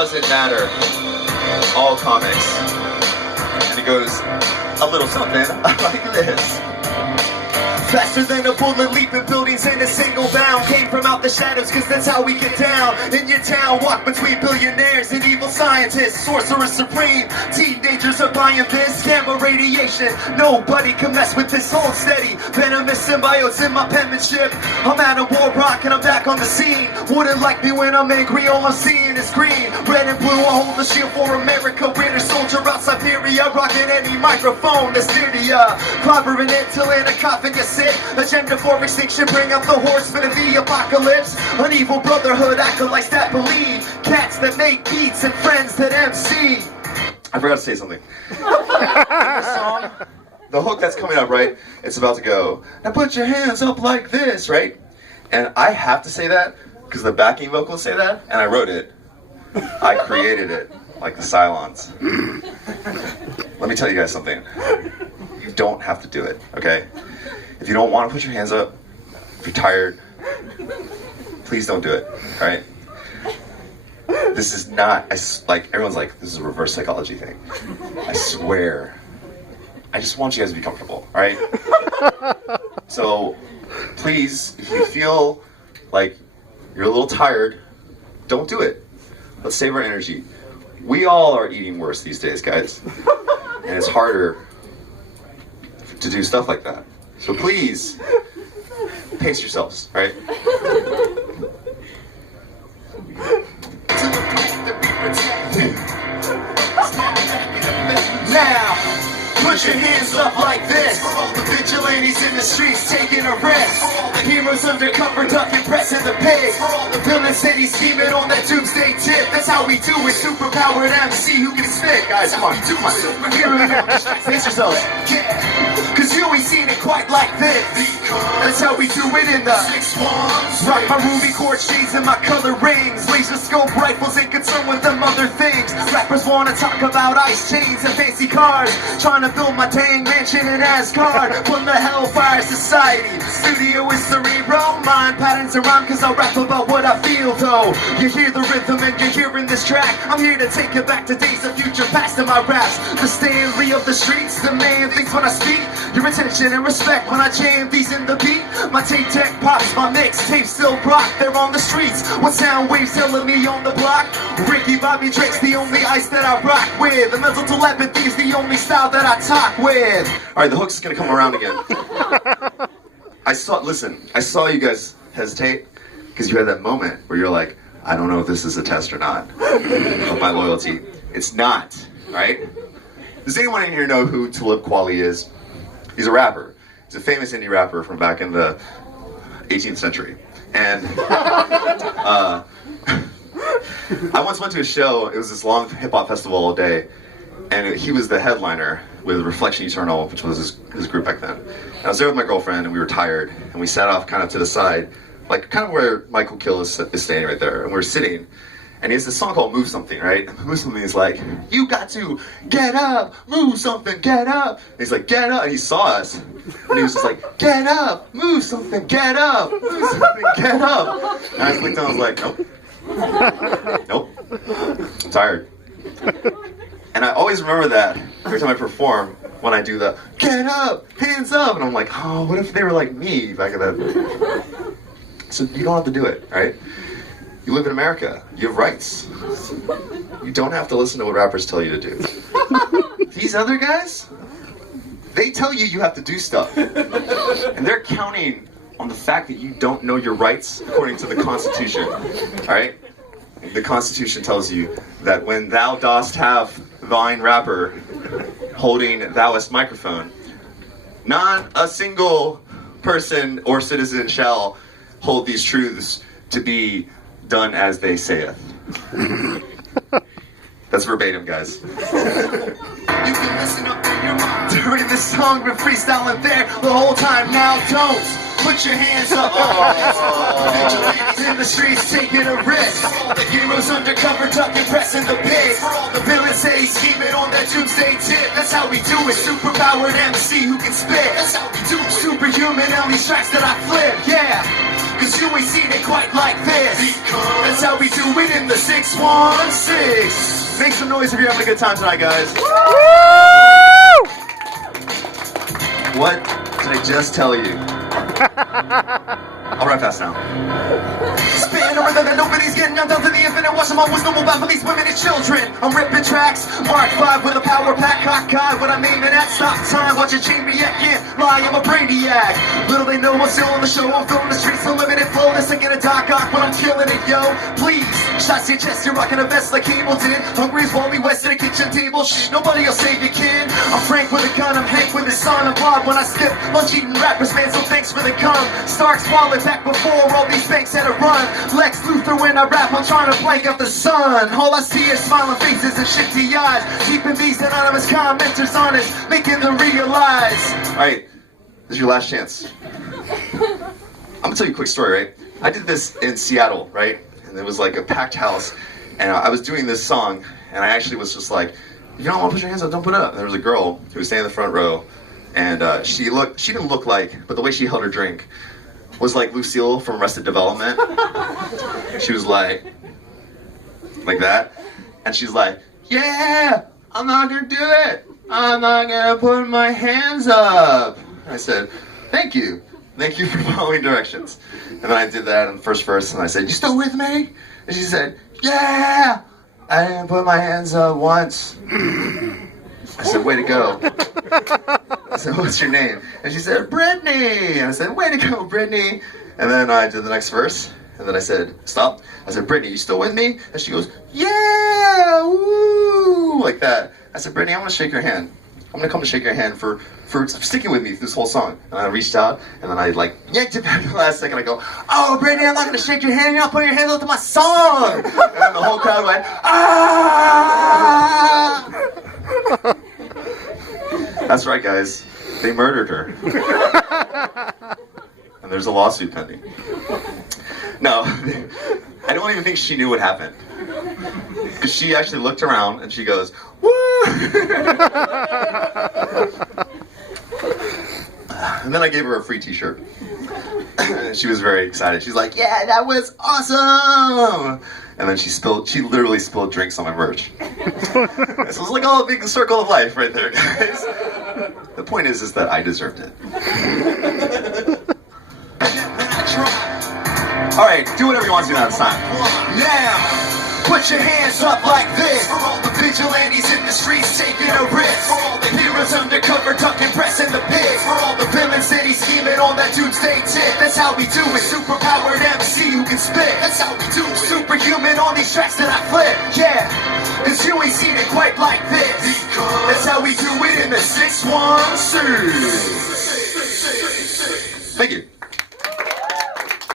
doesn't matter. All comics. And it goes a little something like this. Faster than a bullet, leaping buildings in a single bound. Came from out the shadows, cause that's how we get down. In your town, walk between billionaires and evil scientists. Sorcerer supreme, teenagers are buying this. Gamma radiation, nobody can mess with this. Hold steady, venomous symbiotes in my penmanship. I'm out of Warrock and I'm back on the scene. Wouldn't like me when I'm angry, all I'm seeing is green. Red and blue, I hold the shield for America. Winter soldier out Siberia, rocking any microphone that's near to ya. Clobbering it till in a coffin you sit. Agenda for extinction, bring up the horsemen of the apocalypse. An evil brotherhood, acolytes that believe. Cats that make beats and friends that MC. I forgot to say something. In this song, the hook that's coming up, right? It's about to go, now put your hands up like this, right? And I have to say that because the backing vocals say that, and I wrote it. I created it, like the Cylons. Let me tell you guys something. You don't have to do it, okay? If you don't want to put your hands up, if you're tired, please don't do it, alright? This is not, like, everyone's like, this is a reverse psychology thing. I swear. I just want you guys to be comfortable, alright? So, please, if you feel like you're a little tired, don't do it. Let's save our energy. We all are eating worse these days, guys. And it's harder to do stuff like that. So please, pace yourselves, right? Now, put your hands up like this. For all the vigilantes in the streets taking a rest. Heroes undercover ducking, pressing the pigs. For all the villains steady scheming on that doomsday tip. That's how we do it, superpowered MC who can spit. Guys, come on, pace yourselves. Cause you ain't seen it quite like this. That's how we do it in the 6-1s. Rock my ruby quartz shades and my color rings. Laser scope rifles ain't concerned with them other things. Rappers wanna talk about ice chains and fancy cars. Trying to build my dang mansion in Asgard. From the Hellfire Society. Studio is cerebral. Mind patterns and rhyme cause I rap about what I feel though. You hear the rhythm and you're hearing this track. I'm here to take you back to days of future past in my raps. The Stanley of the streets. The man thinks when I speak. Your attention and respect when I jam these in the beat. My tape deck pops, my mixtape still rock. They're on the streets, what sound waves telling me on the block? Ricky Bobby Drake's the only ice that I rock with. The mental telepathy's the only style that I talk with. Alright, the hook's gonna come around again. I saw you guys hesitate because you had that moment where you're like, I don't know if this is a test or not of my loyalty. It's not, right? Does anyone in here know who Talib Kweli is? He's a rapper. He's a famous indie rapper from back in the 18th century. And I once went to a show. It was this long hip-hop festival all day. And he was the headliner with Reflection Eternal, which was his group back then. And I was there with my girlfriend, and we were tired. And we sat off kind of to the side, like kind of where Michael Kill is standing right there. And we were sitting. And he has this song called Move Something, right? Move Something is like, you got to get up, move something, get up. And he's like, get up. And he saw us. And he was just like, get up, move something, get up, move something, get up. And I just looked down and I was like, nope. Nope. I'm tired. And I always remember that every time I perform when I do the, get up, hands up. And I'm like, oh, what if they were like me back in that? So you don't have to do it, right? You live in America. You have rights. You don't have to listen to what rappers tell you to do. These other guys, they tell you you have to do stuff. And they're counting on the fact that you don't know your rights according to the Constitution. Alright? The Constitution tells you that when thou dost have thine rapper holding thouest microphone, not a single person or citizen shall hold these truths to be done as they saith. That's verbatim, guys. You can listen up in your mind. During this song, we're freestyling there the whole time. Now don't put your hands up. Vigilantes in the streets taking a risk. The heroes undercover ducking, pressing the pigs. The villains say scheming on that doomsday tip. That's how we do it. Superpowered MC who can spit. That's how we do it. Superhuman on these tracks that I flip. Yeah. cause you ain't seen it quite like this. That's how we do it in the 616. Make some noise if you're having a good time tonight, guys. What did I just tell you? I'll rap fast now. Spitting a rhythm that nobody's getting. I'm down to the infinite. Watching my wisdom move out for these women and children. I'm ripping tracks. Mark 5 with a power pack. Cockeyed when I'm aiming at stop time. Watch a chain react. Can't lie, I'm a brainiac. Little they know I'm still on the show. I'm filling the streets. Unlimited flow. This ain't a Doc Ock, but I'm killing it, yo. Please. Shots to your chest. You're rocking a vest like Cable did. Hungry as Wally West at a kitchen table. Shit, nobody will save you, kid. I'm Frank with a gun. I'm Hank with a son. I'm Bob when I skip. Lunch eating rappers, man. So thanks for the gum. Starks wallet back before all these banks had a run. Lex Luthor when I rap, I'm trying to blank out the sun. All I see is smiling faces and shifty eyes. Keeping these anonymous commenters honest, making them realize. Alright, this is your last chance. I'm gonna tell you a quick story, right? I did this in Seattle, right? And it was like a packed house. And I was doing this song, and I actually was just like, if you don't want to put your hands up, don't put it up. And there was a girl who was standing in the front row, and she didn't look like, but the way she held her drink was like Lucille from Arrested Development. She was like that. And she's like, yeah, I'm not gonna do it. I'm not gonna put my hands up. I said, thank you. Thank you for following directions. And then I did that in the first verse and I said, you still with me? And she said, yeah. I didn't put my hands up once. I said, way to go. I said, what's your name? And she said, Brittany. And I said, way to go, Brittany. And then I did the next verse. And then I said, stop. I said, Brittany, you still with me? And she goes, yeah, woo, like that. I said, Brittany, I want to shake your hand. I'm going to come to shake your hand for sticking with me through this whole song. And I reached out, and then I like yanked it back in the last second. I go, oh, Brittany, I'm not going to shake your hand. You're not putting your hands up to my song. And then the whole crowd went, ah. That's right, guys. They murdered her. And there's a lawsuit pending. No, I don't even think she knew what happened. Because she actually looked around and she goes, woo! And then I gave her a free t-shirt. And she was very excited. She's like, yeah, that was awesome! And then she literally spilled drinks on my merch. So it was like all a big circle of life right there, guys. The point is that I deserved it. Alright, do whatever you want to do now, it's time. Now, put your hands up like this. For all the vigilantes in the streets taking a risk. For all the heroes undercover ducking press in the pits. For all the villains city scheming on that doomsday tip. That's how we do it. Superpowered MC who can spit. That's how we do it. Superhuman on these tracks that I flip. Yeah, cause you ain't seen it quite like this. That's how we do it in the 616. Thank you.